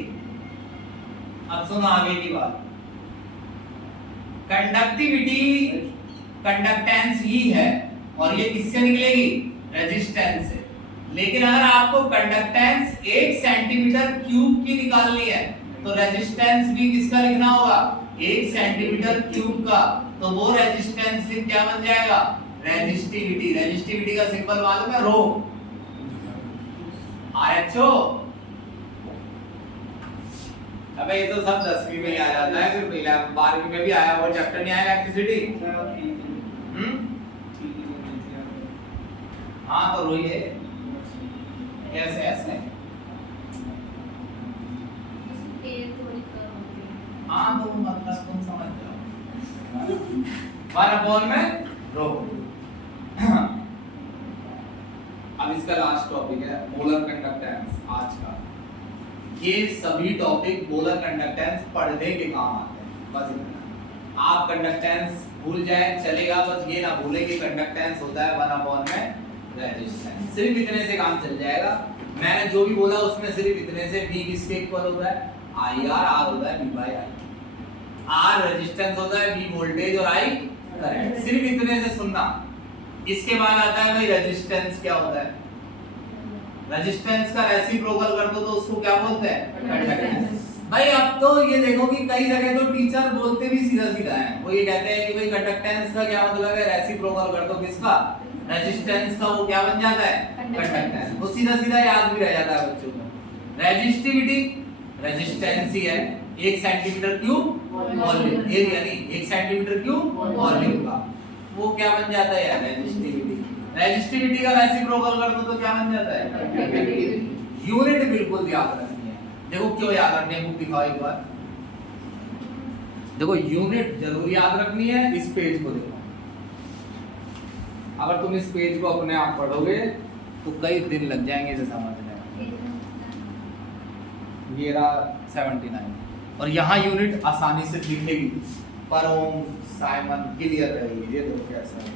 अब सुनो आगे की बात। कंडक्टिविटी कंडक्टेंस ही है और ये किससे निकलेगी रेजिस्टेंस से। लेकिन अगर आपको कंडक्टेंस 1 सेंटीमीटर क्यूब की निकालनी है तो रेजिस्टेंस भी किसका लिखना होगा 1 सेंटीमीटर क्यूब का, तो वो रेजिस्टेंस फिर क्या बन जाएगा रेजिस्टिविटी। रेजिस्टिविटी का सिंबल मालूम है रो RHO। अबे ये तो सब 10वीं में ही आ जाता है, फिर 12वीं में भी आया वो चैप्टर नहीं आया इलेक्ट्रिसिटी। हाँ तो रोई है कैसे ऐसे। हाँ तो मतलब तुम समझ जाओ 1 में रो। अब इसका लास्ट टॉपिक है मोलर कंडक्टेंस आज का। ये सभी टॉपिक मोलर कंडक्टेंस पढ़ने के काम आते हैं, बस इतना। आप कंडक्टेंस भूल जाए चलेगा, बस ये ना भूले कि कंडक्टेंस होता है 1 में रेजिस्टेंस। सिर्फ इतने से काम चल जाएगा। मैंने जो भी बोला उसमें सिर्फ इतने से V किसके इक्वल होता है IR, R होता है V/I। R रेजिस्टेंस होता है, V वोल्टेज और I करंट। सिर्फ इतने से सुनना। इसके बाद आता है भाई रेजिस्टेंस क्या होता है। रेजिस्टेंस का रेसिप्रोकल कर दो तो उसको क्या बोलते हैं कंडक्टेंस। भाई अब तो ये देखो कि कई जगह तो टीचर बोलते भी सीधा सीधा है, वो ये कहते हैं कि भाई कंडक्टेंस का क्या मतलब है रेसिप्रोकल कर दो किसका रेजिस्टेंस का, वो क्या बन जाता है कंडक्टेंस। वो सीधा सीधा याद भी रह जाता है बच्चों को। रेजिस्टिविटी रेजिस्टेंस ही है 1 सेंटीमीटर क्यूब वॉल्यूम, एरिया नहीं 1 सेंटीमीटर क्यूब वॉल्यूम का, वो क्या बन जाता है रेजिस्टिविटी। रेजिस्टिविटी का रेसिप्रोकल कर दो तो क्या बन जाता है यूनिट। बिल्कुल याद रखनी है। देखो क्यों याद रखनी है, बुक दिखाओ एक बार। देखो यूनिट जरूर याद रखनी है। इस पेज को देखो, अगर तुम इस पेज को अपने आप पढ़ोगे तो कई दिन लग जाएंगे इसे समझने में। ये रहा 79 और यहाँ यूनिट आसानी से दिखेगी, पर ओम साइमन क्लियर रहेगी। ये देखो कैसा है,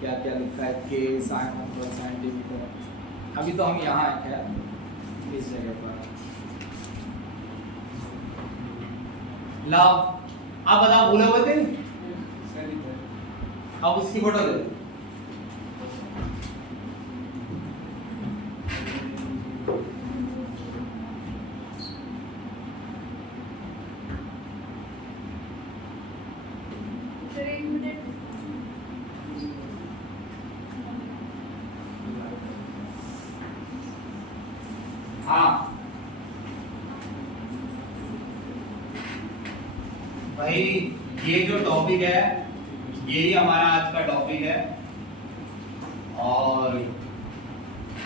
क्या क्या लिखा है, के साइमन पर सेंटीमीटर। अभी तो हम यहाँ है इस जगह पर। लव, अब बताओ भूले हुए थे, अब उसकी फोटो दे। हाँ भाई, ये जो टॉपिक है यही हमारा आज का टॉपिक है। और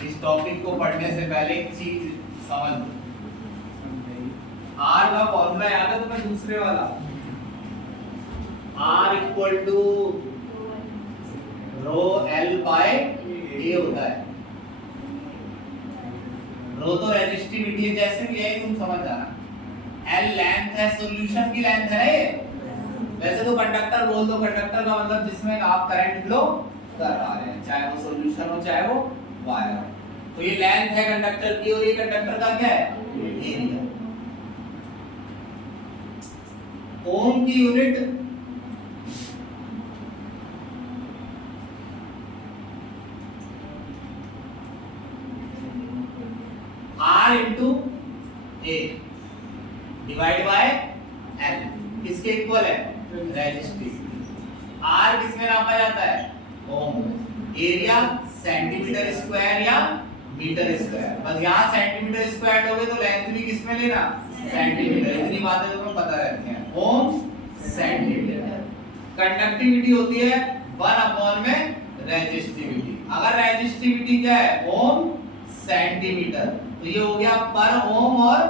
इस टॉपिक को पढ़ने से पहले एक चीज समझ, आर का फॉर्मूला याद है तुम्हें? दूसरे वाला R equal to rho L by A होता है। रो तो रेजिस्टिविटी है, जैसे भी है तुम समझ जाना। एल लेंथ है, सॉल्यूशन की लेंथ है ये। वैसे तो कंडक्टर बोल दो, कंडक्टर का मतलब जिसमें आप करंट फ्लो कर रहा है, चाहे वो सॉल्यूशन हो चाहे वो वायर हो। तो ये लेंथ है कंडक्टर की, और ये कंडक्टर का क्या है? एरिया। ओम की unit R into A divide by L, किसके इक्वल है? रेजिस्टिविटी। R किसमें नापा जाता है? ओम। एरिया सेंटीमीटर स्क्वायर या मीटर स्क्वायर। बस यहाँ सेंटीमीटर स्क्वायर लोगे तो लेंथ भी किसमें लेना? सेंटीमीटर। इतनी बातें तो तुम्हें पता रहती हैं। ओम सेंटीमीटर। कंडक्टिविटी होती है 1 में रेजिस्टिविटी। अगर रेजिस्टिविटी क्या है? ओम सेंटीमीटर, तो ये हो गया पर ओम और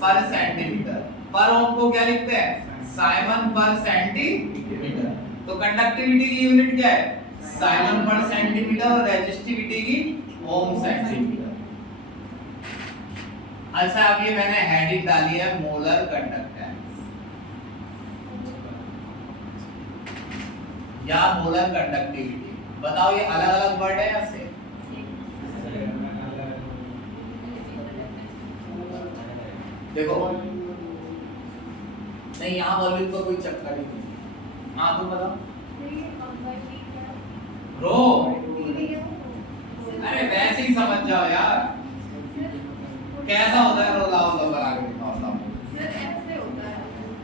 पर सेंटीमीटर। पर ओम को क्या लिखते हैं? साइमन पर सेंटीमीटर। तो कंडक्टिविटी की यूनिट क्या है? साइमन पर सेंटीमीटर, और रेजिस्टिविटी की ओम सेंटीमीटर। अच्छा, अब ये मैंने हेडिंग डाली है मोलर कंडक्टेंस या मोलर कंडक्टिविटी। बताओ ये अलग अलग वर्ड है या सेम? देखो नहीं, यहाँ वॉल्यूम का कोई चक्कर ही नहीं। हाँ तुम बताओ। रो, अरे वैसे ही समझ जाओ यार, कैसा होता है रो? लाओ लो बना के दिखाओ। सर ऐसे होता है,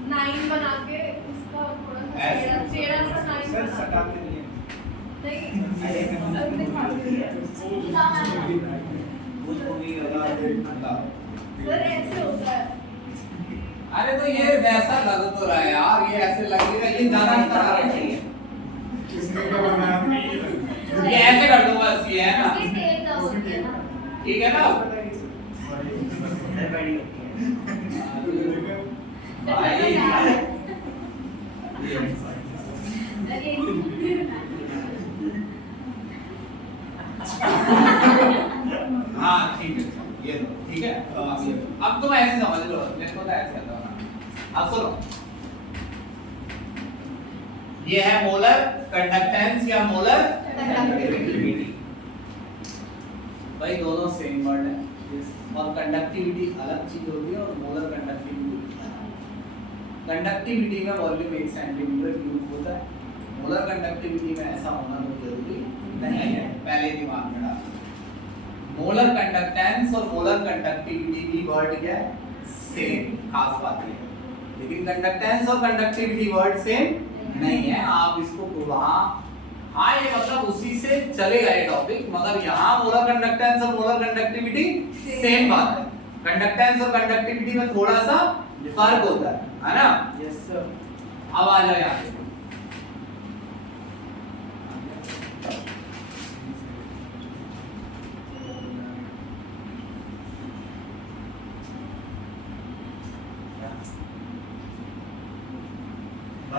9 बना के उसका थोड़ा सा टेढ़ा सा 9 सर सटाते नहीं नहीं, अब दिखा दीजिए। सर ऐसे होता है। अरे तो ये वैसा लग तो रहा है यार, ये ऐसे लगेगा, ये ज्यादा करा रही है। किसने क्या बनाया? ये ऐसे कर दो बस, ये है ना? इसके तेल का होता है ना। ठीक है ना भाई? हाँ ठीक है, ये लो, ठीक है। अब तुम ऐसे समझ लो, मेरे को तो ऐसे आता है। अब सुनो, ये है मोलर कंडक्टेंस या मोलर कंडक्टिविटी। भाई दोनों सेम वर्ड है, और कंडक्टिविटी अलग चीज होती है और मोलर कंडक्टिविटी। कंडक्टिविटी में वॉल्यूम 1 सेंटीमीटर क्यूब होता है, मोलर कंडक्टिविटी में ऐसा होना तो जरूरी नहीं है, पहले दिमाग में डाल। मोलर कंडक्टेंस और मोलर कंडक्टिविटी की वर्ड क्या है? सेम। खास बात ये है, लेकिन कंडक्टेंस और कंडक्टिविटी वर्ड सेम नहीं है। आप इसको वहाँ, हाँ ये मतलब उसी से चलेगा ये टॉपिक, मगर यहाँ मोलर कंडक्टेंस और मोलर कंडक्टिविटी सेम बात है। कंडक्टेंस और कंडक्टिविटी में थोड़ा सा फर्क होता है ना? Yes sir. अब आ जाओ यहाँ पे।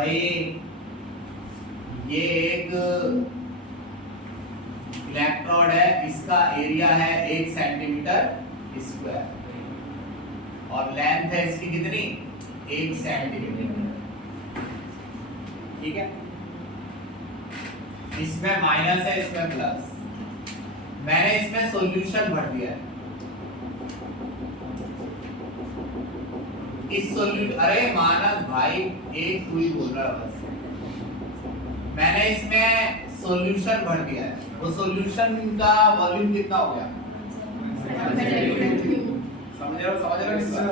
भाई ये एक इलेक्ट्रोड है, इसका एरिया है 1 सेंटीमीटर स्क्वायर और लेंथ है इसकी कितनी 1 सेंटीमीटर। ठीक है, इसमें माइनस है इसमें प्लस। मैंने इसमें सॉल्यूशन भर दिया है। इस सॉल्यूशन, अरे मानस भाई एक तू ही बोल रहा है बस। मैंने इसमें सॉल्यूशन भर दिया है, वो सॉल्यूशन का वॉल्यूम कितना हो गया समझ रहे हो इस बार?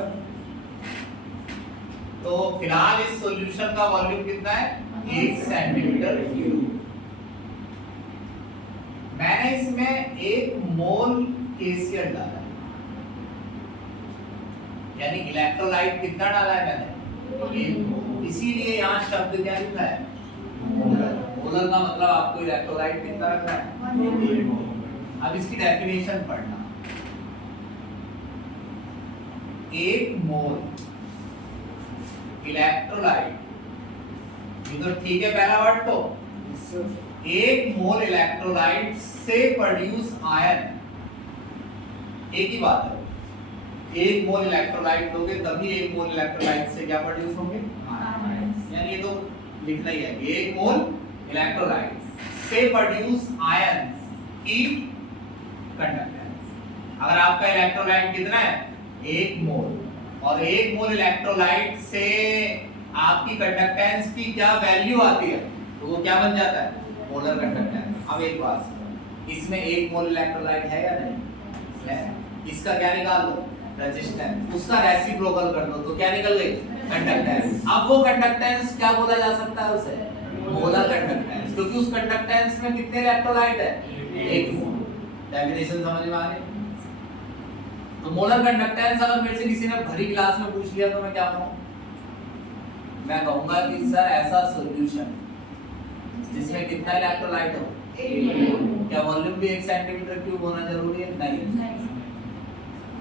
तो फिलहाल इस सॉल्यूशन का वॉल्यूम कितना है 1 सेंटीमीटर क्यूब। मैंने इसमें 1 मोल KCl डाला है, यानी इलेक्ट्रोलाइट कितना डाला है मैंने 1 मोल। इसीलिए यहाँ शब्द क्या लिखा है मोलर। मोलर का मतलब आपको इलेक्ट्रोलाइट कितना रखना है 1 मोल। अब इसकी डेफिनेशन पढ़ना। 1 मोल इलेक्ट्रोलाइट, ये तो ठीक है पहला वर्ड। तो 1 मोल इलेक्ट्रोलाइट से प्रोड्यूस आयन, एक ही बात है, 1 मोल इलेक्ट्रोलाइट लोगे तभी 1 मोल इलेक्ट्रोलाइट से क्या प्रोड्यूस होंगे आयन। यानी ये तो लिखना ही है 1 मोल इलेक्ट्रोलाइट से प्रोड्यूस आयन की कंडक्टेंस। अगर आपका इलेक्ट्रोलाइट कितना है 1 मोल और 1 मोल इलेक्ट्रोलाइट से आपकी कंडक्टेंस की क्या वैल्यू आती है तो वो क्या बन जाता है मोलर कंडक्टेंस। अब एक बात सुनो, इसमें 1 मोल इलेक्ट्रोलाइट है या नहीं है? इसका क्या निकाल दो रेजिस्टेंस, उसका रेसिप्रोकल कर दो तो क्या निकल गई कंडक्टेंस। अब वो कंडक्टेंस क्या बोला जा सकता है उसे मोलर कंडक्टेंस, क्योंकि उस कंडक्टेंस में कितने इलेक्ट्रोलाइट है 1 मोल। डेफिनेशन समझ में आ रही? तो मोलर कंडक्टेंस अगर मेरे से किसी ने भरी क्लास में पूछ लिया तो मैं क्या कहूँ? मैं कहूंगा कि सर ऐसा सॉल्यूशन जिसमें कितना इलेक्ट्रोलाइट हो 1 मोल। क्या वॉल्यूम भी 1 सेंटीमीटर क्यूब होना जरूरी है? नहीं।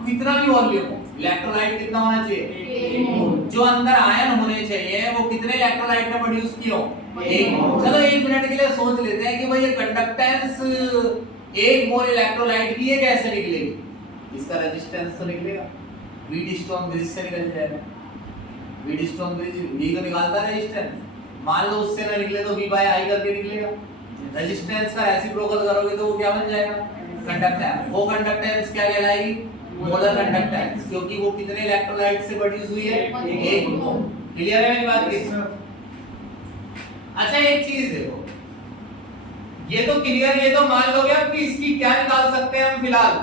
कितना भी वॉल्यूम हो, इलेक्ट्रोलाइट कितना होना चाहिए 1 मोल। जो अंदर आयन होने चाहिए वो कितने इलेक्ट्रोलाइट ने प्रोड्यूस किए हो 1 मोल। चलो 1 मिनट के लिए सोच लेते हैं कि भाई ये कंडक्टेंस 1 मोल इलेक्ट्रोलाइट की ये कैसे निकलेगी? इसका रेजिस्टेंस तो निकलेगा, व्हीटस्टोन ब्रिज से निकल जाएगा। व्हीटस्टोन ब्रिज V को निकालता है रेजिस्टेंस, मान लो उससे ना निकले तो V बाय I करके निकलेगा। रेजिस्टेंस का रेसिप्रोकल करोगे तो वो क्या बन जाएगा कंडक्टेंस। वो कंडक्टेंस क्या कहलाएगी मोलर कंडक्टेंस, क्योंकि वो कितने इलेक्ट्रोलाइट से प्रोड्यूस हुई है 1 मोल। क्लियर है मेरी बात की? अच्छा एक चीज देखो, ये तो क्लियर, ये तो मान लोगे अब कि इसकी क्या निकाल सकते हैं हम फिलहाल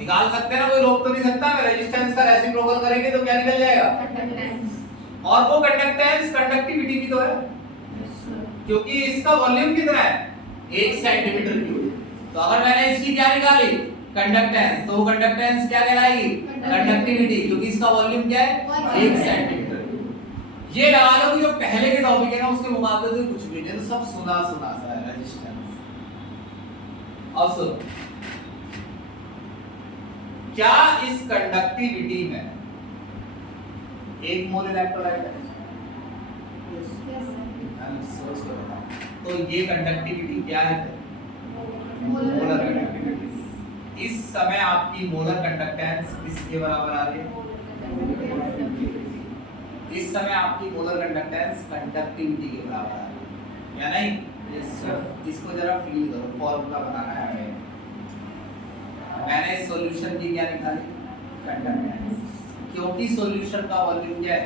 निकाल सकते हैं ना, कोई रोक तो नहीं सकता। रेजिस्टेंस का रेसिप्रोकल करेंगे तो क्या निकल जाएगा। और वो कंडक्टेंस कंडक्टिविटी भी तो है, क्योंकि इसका वॉल्यूम कितना है 1 सेंटीमीटर क्यूब। तो अगर मैंने इसकी क्या निकाली कंडक्टेंस, तो वो कंडक्टेंस क्या कहलाएगी कंडक्टिविटी, क्योंकि इसका वॉल्यूम क्या है 1 सेंटीमीटर क्यूब। ये लगा लो कि जो पहले के टॉपिक है ना उसके मुकाबले तो कुछ भी नहीं, तो सब सुना सुना सा है रेजिस्टेंस। अब सुनो, क्या इस कंडक्टिविटी में 1 मोल इलेक्ट्रोलाइट है? सोच के बताओ। तो ये कंडक्टिविटी क्या है मोलर कंडक्टिविटी। इस समय आपकी मोलर कंडक्टेंस किसके बराबर आ रही है? इस समय आपकी मोलर कंडक्टेंस कंडक्टिविटी के बराबर आ रही है या नहीं? Yes sir. इसको जरा फील करो, फॉर्मूला बनाना है हमें। मैंने इस सॉल्यूशन की क्या निकाली कंडक्टेंस, क्योंकि सॉल्यूशन का वॉल्यूम क्या है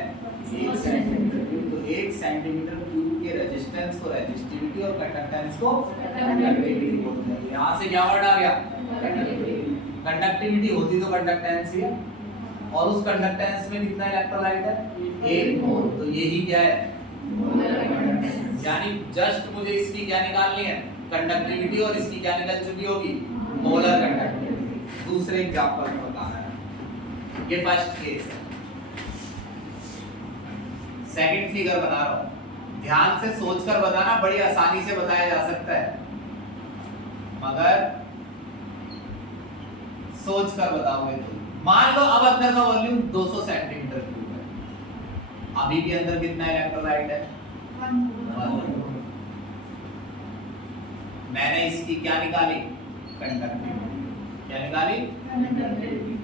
1 सेंटीमीटर क्यूब। तो 1 सेंटीमीटर क्यूब के रेजिस्टेंस को रेजिस्टिविटी और कंडक्टेंस को कंडक्टिविटी बोलते हैं। यहाँ से क्या वर्ड आ गया कंडक्टिविटी होती तो कंडक्टेंस ही है, और उस कंडक्टेंस में कितना इलेक्ट्रोलाइट है 1 मोल। तो यही क्या है यानी जस्ट मुझे इसकी क्या निकालनी है कंडक्टिविटी, और इसकी क्या निकल चुकी होगी मोलर कंडक्टिविटी। दूसरे एग्जांपल में बताना है, ये फर्स्ट केस है। सेकंड फिगर बना रहा हूं, ध्यान से सोचकर बताना, बड़ी आसानी से बताया जा सकता है मगर सोचकर बताओगे तो। मान लो अब अंदर का वॉल्यूम 200 सेंटीमीटर क्यूब है, अभी भी अंदर कितना इलेक्ट्रोलाइट है? मैंने इसकी क्या निकाली? कंडक्टिविटी। क्या निकाली?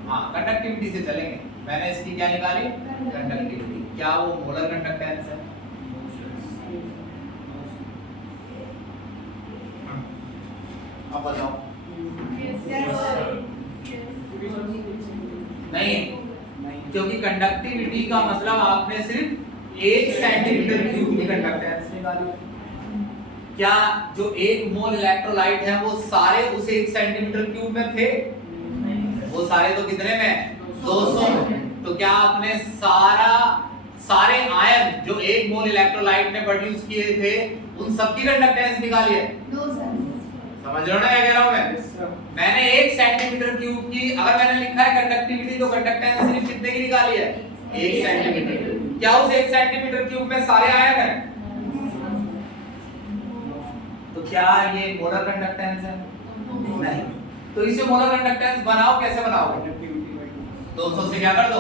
हाँ, कंडक्टिविटी से चलेंगे। मैंने इसकी क्या निकाली? कंडक्टिविटी। क्या वो मोलर कंडक्टेंस है? अब बताओ। नहीं, क्योंकि कंडक्टिविटी का मतलब आपने सिर्फ 1 सेंटीमीटर क्यूब की कंडक्टेंस निकाली। क्या जो 1 मोल इलेक्ट्रोलाइट है वो सारे उस 1 सेंटीमीटर क्यूब में थे? वो सारे तो कितने में? 200 में। तो क्या आपने सारे आयन जो 1 मोल इलेक्ट्रोलाइट ने प्रोड्यूस किए थे उन सबकी कंडक्टेंस निकाली है? समझ रहे हो ना क्या कह रहा हूं मैं? मैंने 1 सेंटीमीटर क्यूब की, अगर मैंने लिखा है कंडक्टिविटी, तो कंडक्टेंस सिर्फ कितने की निकाली है? 1 सेंटीमीटर। क्या उस 1 सेंटीमीटर क्यूब में सारे आयन हैं? तो क्या ये मोलर कंडक्टेंस है? नहीं। तो इसे मोलर कंडक्टेंस बनाओ, कैसे बनाओगे? 200 से क्या कर दो?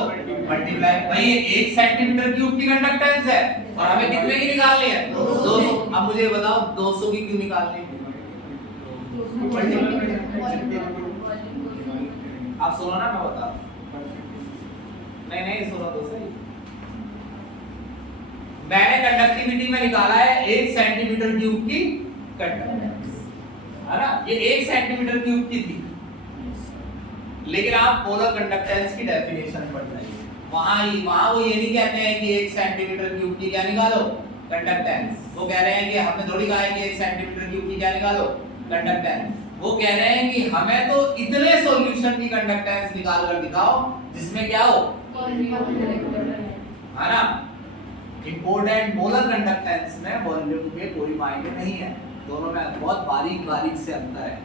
मल्टीप्लाई। भाई ये 1 सेंटीमीटर क्यूब की कंडक्टेंस है और हमें कितने की निकालनी है? 200। अब मुझे बताओ 200 की क्यों निकालनी है? आप सुनो ना, मैं बता। नहीं सुनो तो सही। मैंने कंडक्टिविटी में निकाला है 1 सेंटीमीटर क्यूब की कंडक्टेंस, है ना? ये 1 सेंटीमीटर क्यूब की थी, लेकिन आप मोलर कंडक्टेंस की डेफिनेशन पढ़ जाइए। वहां वो ये नहीं कहते हैं कि 1 सेंटीमीटर क्यूब की क्या निकालो? कंडक्टेंस। वो कह रहे हैं कि हमने थोड़ी कहा है कि 1 सेंटीमीटर क्यूब की क्या निकालो? कंडक्टेंस। वो कह रहे हैं कि हमें तो इतने सॉल्यूशन की कंडक्टेंस निकाल कर दिखाओ जिसमें क्या हो, है ना? इंपॉर्टेंट मोलर कंडक्टेंस में वॉल्यूम के कोई मायने नहीं है, दोनों में बहुत बारीक से अंतर है।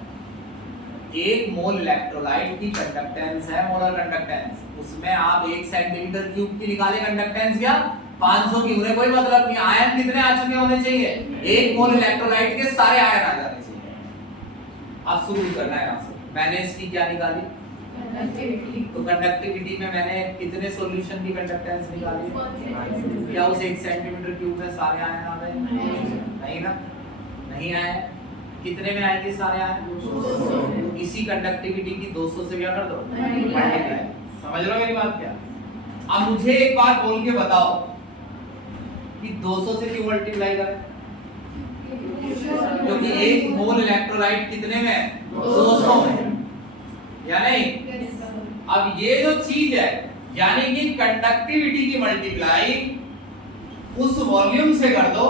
1 मोल इलेक्ट्रोलाइट की कंडक्टेंस है मोलर कंडक्टेंस, उसमें आप 1 सेंटीमीटर क्यूब की निकाले कंडक्टेंस या 500 की, उन्हें कोई मतलब नहीं। आयन कितने आ चुके होने चाहिए? 1 मोल इलेक्ट्रोलाइट के सारे आयन आ जाने चाहिए। अब शुरू करना है यहां से। मैंने इसकी क्या निकाली? कंडक्टिविटी। तो कंडक्टिविटी में मैंने कितने सॉल्यूशन की कंडक्टेंस निकाली? क्या उस 1 सेंटीमीटर क्यूब में सारे आयन आ गए? नहीं ना, नहीं आए। कितने में आएंगे सारे आयन? इसी कंडक्टिविटी की 200 से क्या कर दो? मल्टीप्लाई। समझ रहे हो मेरी बात? क्या अब मुझे एक बात बोल के बताओ कि 200 से क्यों मल्टीप्लाई करें? क्योंकि 1 मोल इलेक्ट्रोलाइट कितने में? 200 में, या नहीं? अब ये जो चीज है, यानी कि कंडक्टिविटी की मल्टीप्लाई उस वॉल्यूम से कर दो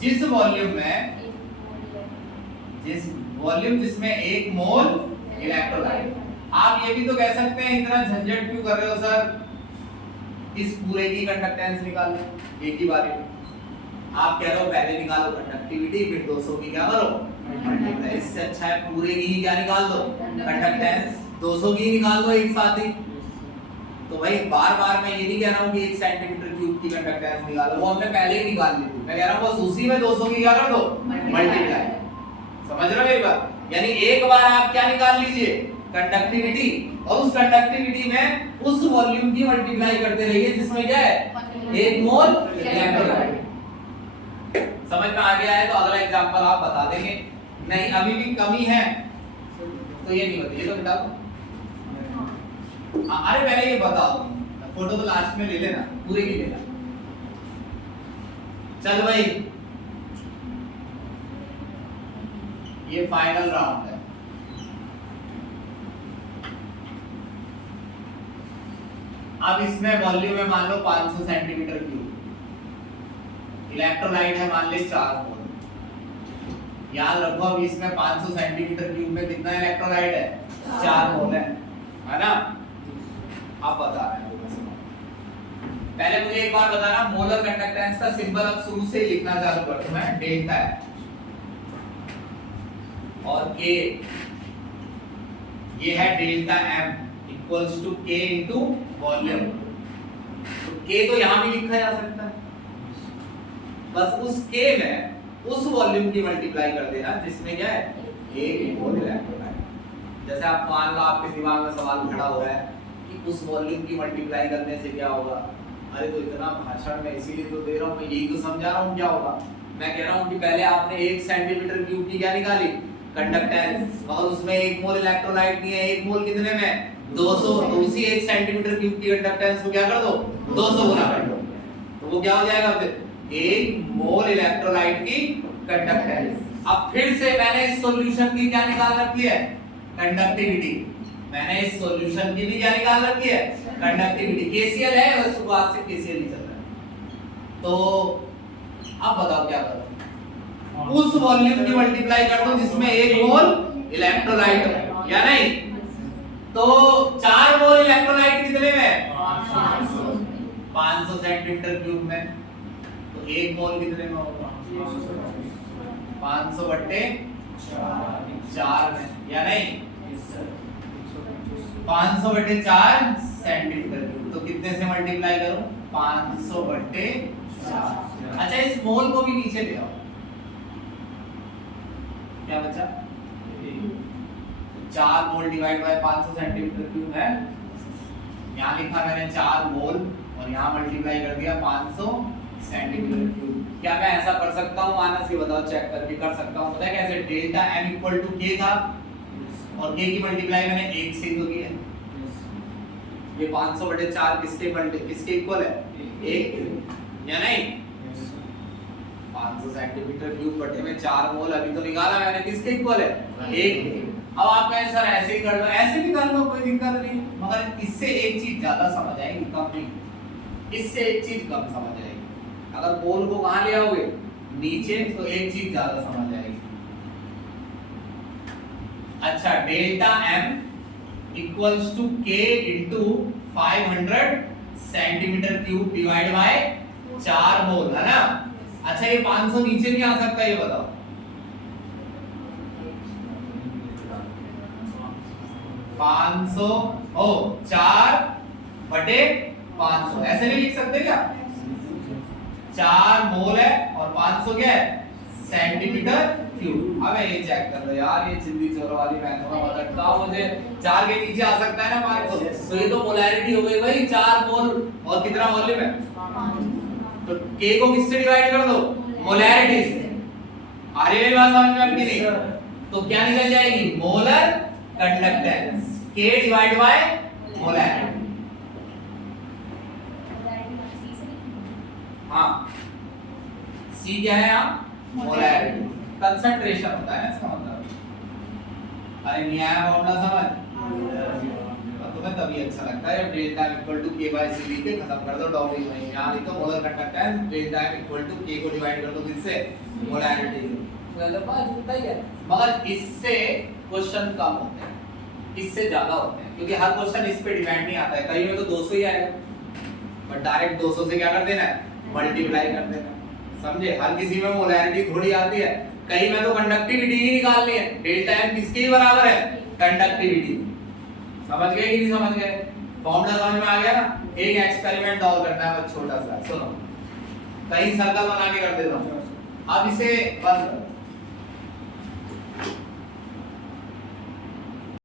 जिस वॉल्यूम जिसमें 1 मोल इलेक्ट्रोलाइट। आप ये भी तो कह सकते हैं इतना झंझट क्यों कर रहे हो सर, इस पूरे की कंडक्टेंस निकाल लो एक ही बार में। आप कह रहे हो पहले निकालो कंडक्टिविटी, फिर 200 की क्या करो? मल्टीप्लाई। इससे अच्छा है पूरे की ही क्या निकाल दो? कंडक्टेंस। 200 की निकाल दो एक साथ ही। तो भाई बार मैं ये नहीं कह रहा हूँ कि 1 सेंटीमीटर क्यूब की कंडक्टेंस निकालो, वो हमने पहले ही निकाल ली थी। मैं कह रहा हूँ बस उसी में 200 की क्या कर दो? मल्टीप्लाई। समझ रहे हो मेरी बात? यानी एक बार आप क्या निकाल लीजिए? कंडक्टिविटी, और उस कंडक्टिविटी में उस वॉल्यूम की मल्टीप्लाई करते रहिए जिसमें क्या है? 1 मोल इलेक्ट्रोलाइट। समझ में आ गया है? तो अगला एग्जांपल आप बता देंगे। नहीं अभी भी कमी है तो ये नहीं बताइए, तो बता दो। अरे पहले ये बताओ, फोटो तो लास्ट में ले लेना, पूरे की लेना। चल भाई ये फाइनल राउंड है। अब इसमें वॉल्यूम है मान लो 500 सेंटीमीटर क्यूब, इलेक्ट्रोलाइट है मान ले 4 मोल। याद रखो अब इसमें 500 सेंटीमीटर क्यूब में कितना इलेक्ट्रोलाइट है? 4 मोल है ना? अब बता रहे हैं पहले मुझे एक बार बताना, मोलर कंडक्टेंस का सिंबल अब शुरू से ही लिखना चालू कर दूं मैं। डेल्टा है और के, ये है डेल्टा एम इक्वल्स टू के इनटू वॉल्यूम। तो के तो यहां भी लिखा जा सकता है, बस उस के में उस वॉल्यूम की मल्टीप्लाई कर देना जिसमें क्या है? 1 मोल इलेक्ट्रोलाइट। जैसे आप मान लो आपके दिमाग में सवाल खड़ा हो रहा है कि उस वॉल्यूम की मल्टीप्लाई करने से क्या होगा? अरे तो इतना भाषण मैं इसीलिए तो दे रहा हूँ, मैं यही तो समझा रहा हूँ क्या होगा। मैं कह रहा हूँ कि पहले आपने 1 सेंटीमीटर क्यूब की क्या निकाली, कंडक्टेंस, और उसमें 1 मोल इलेक्ट्रोलाइट नहीं है, 1 मोल कितने में 200, तो उसी 1 सेंटीमीटर क्यूब की कंडक्टेंस को क्या कर दो 200 गुना कर दो, तो वो क्या हो जाएगा फिर 1 मोल इलेक्ट्रोलाइट की कंडक्टेंस। अब फिर से मैंने इस सॉल्यूशन की क्या निकाल रखी है, कंडक्टिविटी। मैंने इस सॉल्यूशन की भी क्या निकाल रखी है, कंडक्टिविटी। केसीएल है और शुरुआत से केसीएल ही चल रहा है। तो अब बताओ क्या करो, उस वॉल्यूम की मल्टीप्लाई कर दो जिसमें 1 मोल इलेक्ट्रोलाइट है या नहीं। तो 4 मोल इलेक्ट्रोलाइट कितने में 500 सेंटीमीटर क्यूब में, तो 1 मोल कितने में होगा 500 बट्टे 4 में या नहीं, 500 बटे 4 सेंटीमीटर क्यूब। तो कितने से मल्टीप्लाई करूं 500 बटे 4। अच्छा इस मोल को भी नीचे ले आओ, क्या बचा 4 मोल डिवाइड बाय 500 सेंटीमीटर क्यूब है। यहाँ लिखा मैंने 4 मोल और यहाँ मल्टीप्लाई कर दिया 500 सेंटीमीटर क्यूब। क्या मैं ऐसा कर सकता हूँ मानस, ये बताओ, चेक करके कर सकता हूँ। पता है कैसे, delta m equal to k था और k की मल्टीप्लाई मैंने 1 से तो की है। ये 500 बटे 4 किसके इक्वल है 1 या नहीं। 500 सेंटीमीटर क्यूब बटे में 4 मोल अभी तो निकाला मैंने, किसके इक्वल है 1। अब आप कहें सर ऐसे ही कर लो, ऐसे भी कर लो, कोई दिक्कत नहीं, मगर इससे एक चीज ज्यादा समझ आएगी, कम नहीं, इससे एक चीज कम समझ आएगी। अगर मोल को कहां ले आओगे नीचे, तो एक चीज ज्यादा समझ आएगी। अच्छा delta m equals to k into 500 centimetre cube divide by 4 mole, है ना। अच्छा ये 500 नीचे नहीं आ सकता, ये बताओ 500 ओ 4 बटे 500 ऐसे नहीं लिख सकते क्या, 4 मोल है और 500 क्या है सेंटीमीटर क्यूब। अब ये चेक कर लो यार, ये चिल्ली चोर वाली मैथ में मत अटकाओ मुझे। 4 के नीचे आ सकता है ना 500, तो ये तो मोलैरिटी हो गई भाई, 4 मोल और कितना वॉल्यूम है, तो k को किससे डिवाइड कर दो मोलैरिटी से। आ रही है बात समझ में आपकी नहीं, तो क्या निकल जाएगी molar conductance k divide by molarity. हाँ c क्या है यहाँ मोलैरिटी, कंसंट्रेशन होता है इसका मतलब। अरे नहीं आया फॉर्मूला समझ, और तुम्हें तभी अच्छा लगता है delta equal to k by c लिख के खत्म कर दो टॉपिक में। यहाँ लिखो molar conductance delta equal to k को डिवाइड कर दो किससे मोलैरिटी से, मतलब बस इतना ही है। मगर इससे क्वेश्चन कम होते हैं, इससे ज्यादा होते हैं, क्योंकि हर क्वेश्चन इस पे डिपेंड नहीं आता है। कई में तो 200 ही आएगा, बट डायरेक्ट 200 से क्या कर देना है मल्टीप्लाई कर देना, समझे। हर किसी में मोलैरिटी थोड़ी आती है, कई में तो कंडक्टिविटी ही निकालनी है। डेल्टा m किसके ही बराबर है कंडक्टिविटी। समझ गए कि नहीं समझ गए, फॉर्मूला समझ में आ गया ना। एक एक्सपेरिमेंट और करना है बस छोटा सा, सुनो, कहीं सर्कल बना के कर देता हूँ। अब इसे बंद कर,